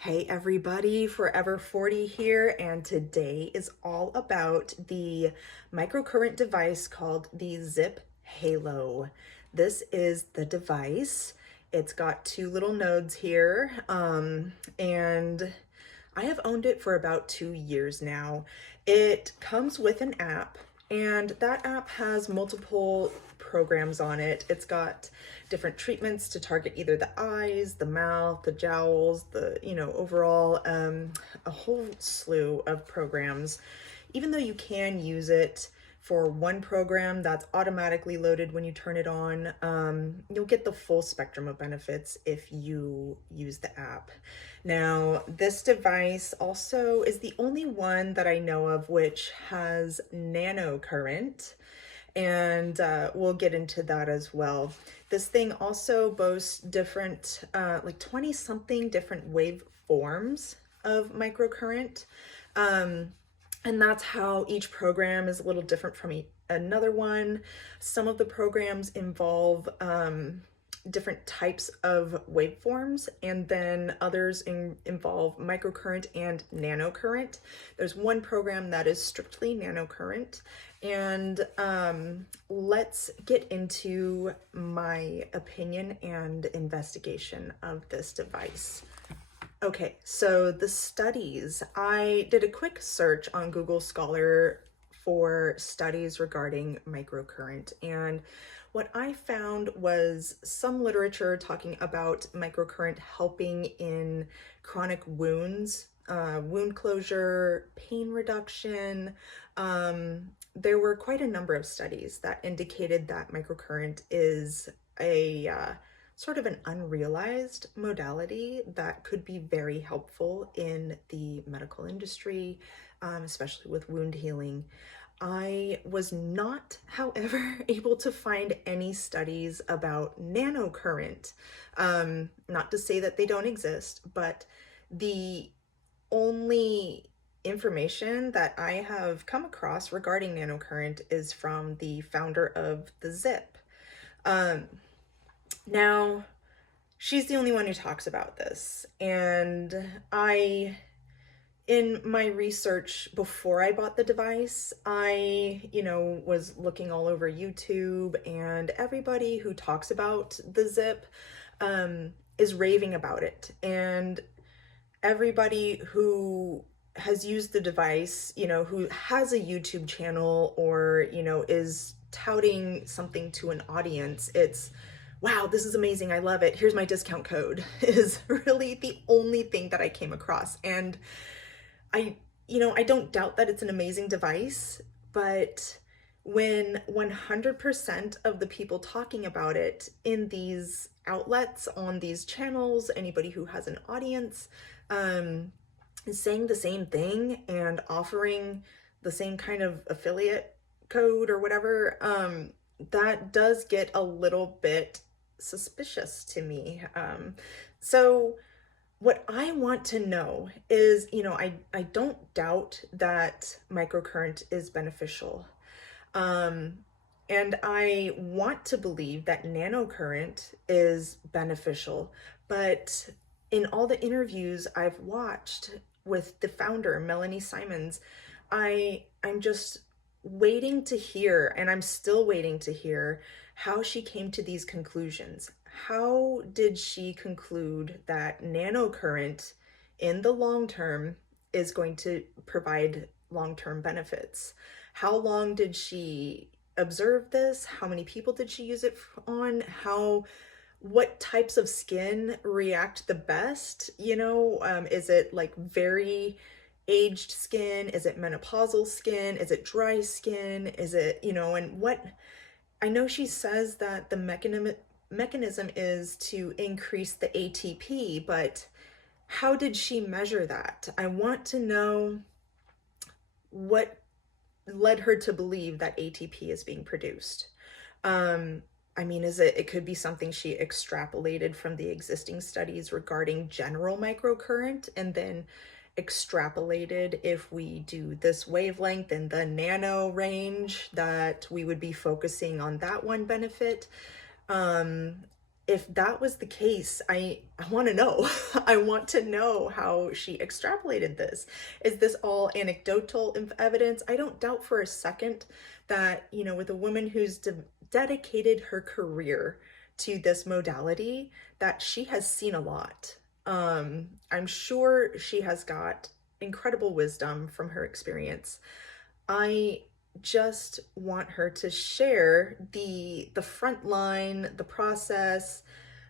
Hey everybody, Forever 40 here, and today is all about the microcurrent device called the Ziip Halo. This is the device. It's got two little nodes here, and I have owned it for about 2 years now. It comes with an app, and that app has multiple programs on it. It's got different treatments to target either the eyes, the mouth, the jowls, overall, a whole slew of programs. Even though you can use it for one program that's automatically loaded when you turn it on, you'll get the full spectrum of benefits if you use the app. Now, this device also is the only one that I know of which has nanocurrent, and we'll get into that as well. This thing also boasts different, like 20 something different waveforms of microcurrent. And that's how each program is a little different from another one. Some of the programs involve different types of waveforms, and then others involve microcurrent and nanocurrent. There's one program that is strictly nanocurrent, and let's get into my opinion and investigation of this device. Okay, so the studies. I did a quick search on Google Scholar for studies regarding microcurrent, and what I found was some literature talking about microcurrent helping in chronic wounds, wound closure, pain reduction. There were quite a number of studies that indicated that microcurrent is a sort of an unrealized modality that could be very helpful in the medical industry, especially with wound healing. I was not, however, able to find any studies about nanocurrent. Not to say that they don't exist, but the only information that I have come across regarding nanocurrent is from the founder of the Ziip. Now, she's the only one who talks about this, and in my research before I bought the device, I, was looking all over YouTube, and everybody who talks about the Ziip is raving about it. And everybody who has used the device, who has a YouTube channel or, is touting something to an audience, it's, wow, this is amazing, I love it, here's my discount code, is really the only thing that I came across. And I don't doubt that it's an amazing device, but when 100% of the people talking about it in these outlets, on these channels, anybody who has an audience, is saying the same thing and offering the same kind of affiliate code or whatever, that does get a little bit suspicious to me. So what I want to know is, I don't doubt that microcurrent is beneficial. And I want to believe that nanocurrent is beneficial, but in all the interviews I've watched with the founder, Melanie Simons, I'm just waiting to hear, and I'm still waiting to hear, how she came to these conclusions. How did she conclude that nanocurrent in the long term is going to provide long-term benefits? How long did she observe this? How many people did she use it on? What types of skin react the best? Is it like very aged skin? Is it menopausal skin? Is it dry skin? Is it, and what, I know she says that the mechanism is to increase the ATP, but how did she measure that? I want to know what led her to believe that ATP is being produced. It could be something she extrapolated from the existing studies regarding general microcurrent, and then extrapolated, if we do this wavelength in the nano range, that we would be focusing on that one benefit. if that was the case, I want to know. I want to know how she extrapolated this. Is this all anecdotal evidence? I don't doubt for a second that, you know, with a woman who's dedicated her career to this modality, that she has seen a lot. I'm sure she has got incredible wisdom from her experience. I just want her to share the front line, the process,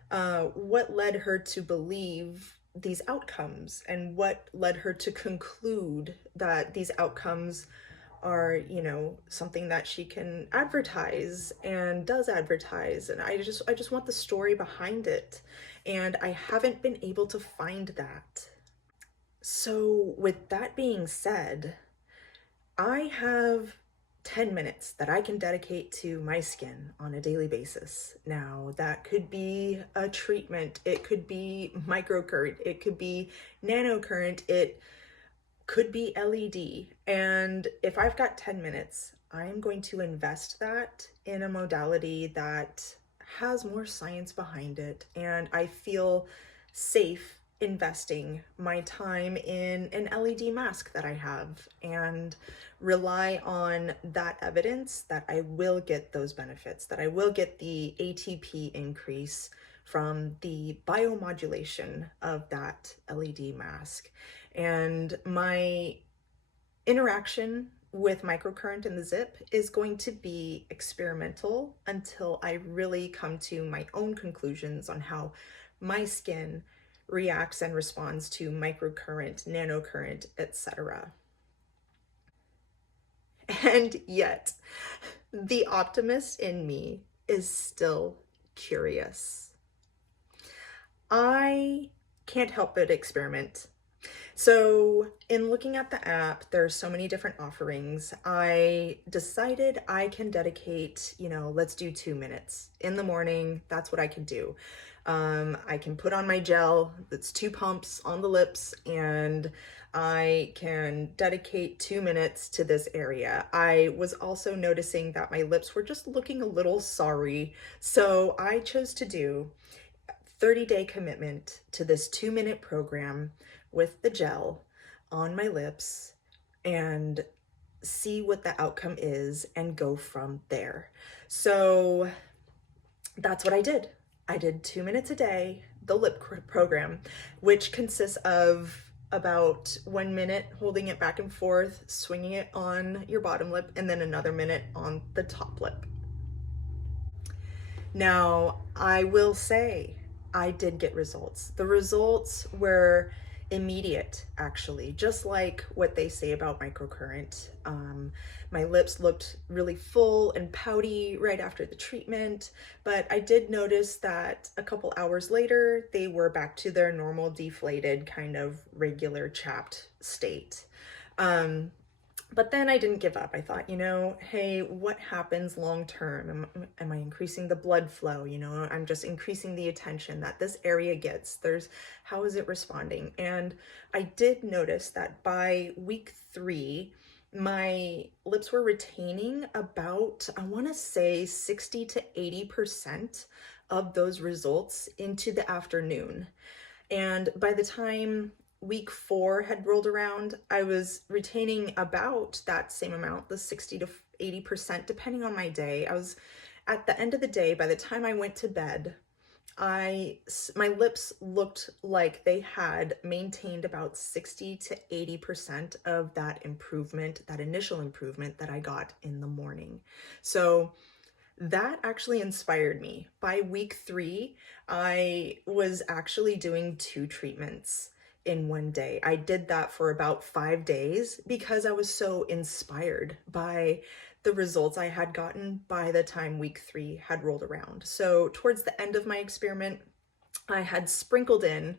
what led her to believe these outcomes and what led her to conclude that these outcomes are, you know, something that she can advertise and does advertise. And I just want the story behind it. And I haven't been able to find that. So with that being said, I have 10 minutes that I can dedicate to my skin on a daily basis. Now, that could be a treatment, it could be microcurrent, it could be nanocurrent, it could be LED. And if I've got 10 minutes, I'm going to invest that in a modality that has more science behind it. And I feel safe investing my time in an LED mask that I have and rely on that evidence that I will get those benefits, that I will get the ATP increase from the biomodulation of that LED mask. And my interaction with microcurrent in the Ziip is going to be experimental until I really come to my own conclusions on how my skin reacts and responds to microcurrent, nanocurrent, etc. And yet, the optimist in me is still curious. I can't help but experiment. So in looking at the app, there's so many different offerings. I decided I can dedicate, you know, let's do 2 minutes in the morning. That's what I can do. I can put on my gel, that's 2 pumps on the lips, and I can dedicate 2 minutes to this area. I was also noticing that my lips were just looking a little sorry. So I chose to do 30-day commitment to this 2-minute program with the gel on my lips and see what the outcome is and go from there. So that's what I did. I did 2 minutes a day, the lip program, which consists of about 1 minute holding it back and forth, swinging it on your bottom lip, and then another minute on the top lip. Now, I will say I did get results. The results were immediate, actually, just like what they say about microcurrent. My lips looked really full and pouty right after the treatment, but I did notice that a couple hours later, they were back to their normal deflated kind of regular chapped state. But then I didn't give up. I thought, you know, hey, what happens long term? Am I increasing the blood flow? You know, I'm just increasing the attention that this area gets. How is it responding? And I did notice that by week 3, my lips were retaining about, I want to say 60 to 80% of those results into the afternoon. And by the time week 4 had rolled around, I was retaining about that same amount, the 60 to 80%, depending on my day. I was at the end of the day, by the time I went to bed, my lips looked like they had maintained about 60 to 80% of that improvement, that initial improvement that I got in the morning. So that actually inspired me. By week 3, I was actually doing 2 treatments in one day. I did that for about 5 days because I was so inspired by the results I had gotten by the time week 3 had rolled around. So towards the end of my experiment, I had sprinkled in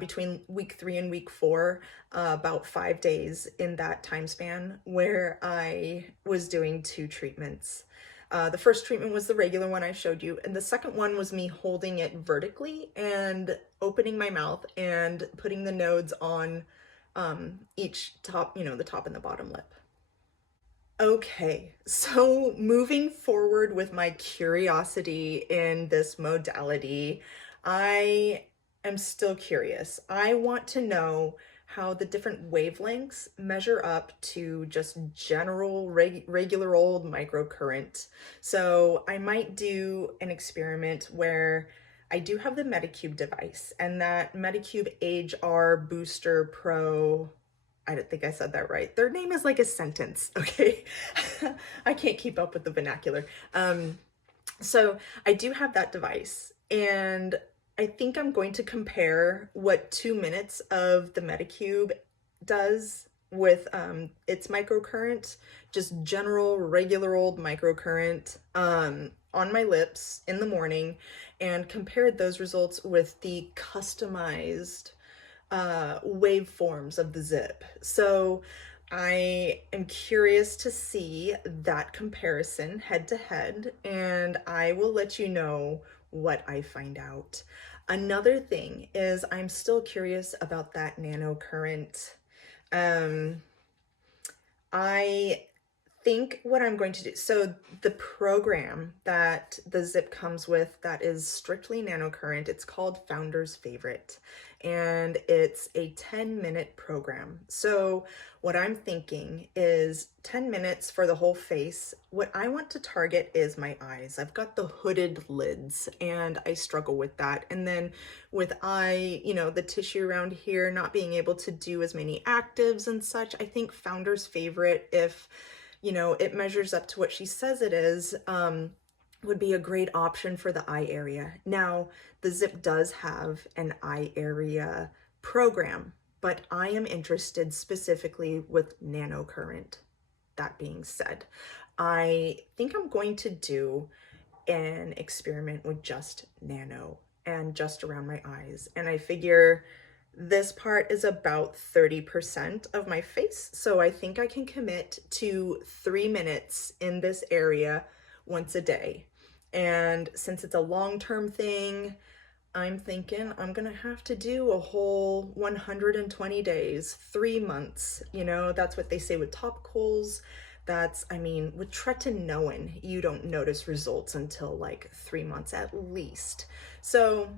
between week 3 and week 4, about 5 days in that time span where I was doing 2 treatments. The first treatment was the regular one I showed you, and the second one was me holding it vertically and opening my mouth and putting the nodes on each top, you know, the top and the bottom lip. Okay, so moving forward with my curiosity in this modality, I am still curious. I want to know how the different wavelengths measure up to just general regular old microcurrent. So I might do an experiment where I do have the Medicube device, and that Medicube HR Booster Pro, I don't think I said that right. Their name is like a sentence, okay? I can't keep up with the vernacular. So I do have that device, and I think I'm going to compare what 2 minutes of the Medicube does with its microcurrent, just general, regular old microcurrent on my lips in the morning, and compared those results with the customized waveforms of the Ziip. So I am curious to see that comparison head to head, and I will let you know what I find out. Another thing is I'm still curious about that nanocurrent. I think what I'm going to do, so the program that the Ziip comes with that is strictly nanocurrent, it's called Founder's Favorite, and it's a 10-minute program. So what I'm thinking is 10 minutes for the whole face. What I want to target is my eyes. I've got the hooded lids and I struggle with that. And then with the tissue around here, not being able to do as many actives and such, I think Founder's Favorite, if it measures up to what she says it is, would be a great option for the eye area. Now, the Ziip does have an eye area program, but I am interested specifically with nanocurrent. That being said, I think I'm going to do an experiment with just nano and just around my eyes. And I figure this part is about 30% of my face. So I think I can commit to 3 minutes in this area once a day. And since it's a long-term thing, I'm thinking I'm gonna have to do a whole 120 days, 3 months. That's what they say with topicals. With tretinoin, you don't notice results until like 3 months at least. So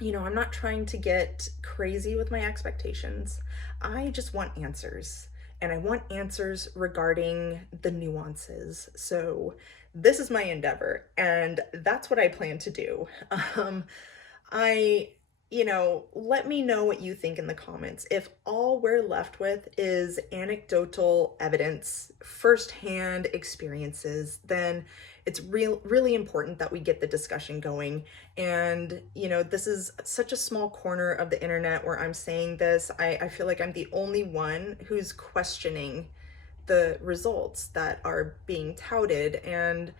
I'm not trying to get crazy with my expectations. I just want answers, and I want answers regarding the nuances. So this is my endeavor, and that's what I plan to do. I, let me know what you think in the comments. If all we're left with is anecdotal evidence, firsthand experiences, then it's really important that we get the discussion going. And, this is such a small corner of the internet where I'm saying this. I feel like I'm the only one who's questioning the results that are being touted. And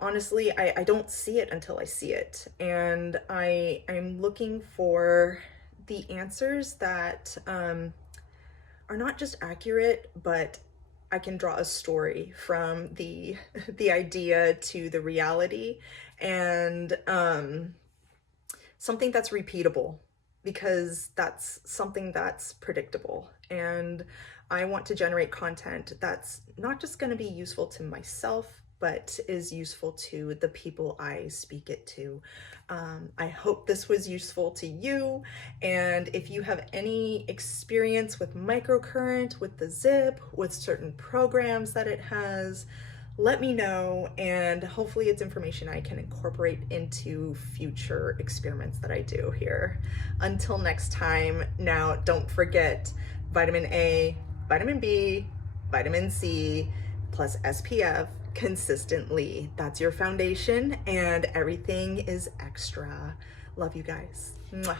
honestly, I don't see it until I see it. And I'm looking for the answers that are not just accurate, but I can draw a story from the idea to the reality, and something that's repeatable, because that's something that's predictable. And I want to generate content that's not just going to be useful to myself, but is useful to the people I speak it to. I hope this was useful to you. And if you have any experience with microcurrent, with the Ziip, with certain programs that it has, let me know, and hopefully it's information I can incorporate into future experiments that I do here. Until next time, now don't forget vitamin A, vitamin B, vitamin C, plus SPF consistently. That's your foundation, and everything is extra. Love you guys. Mwah.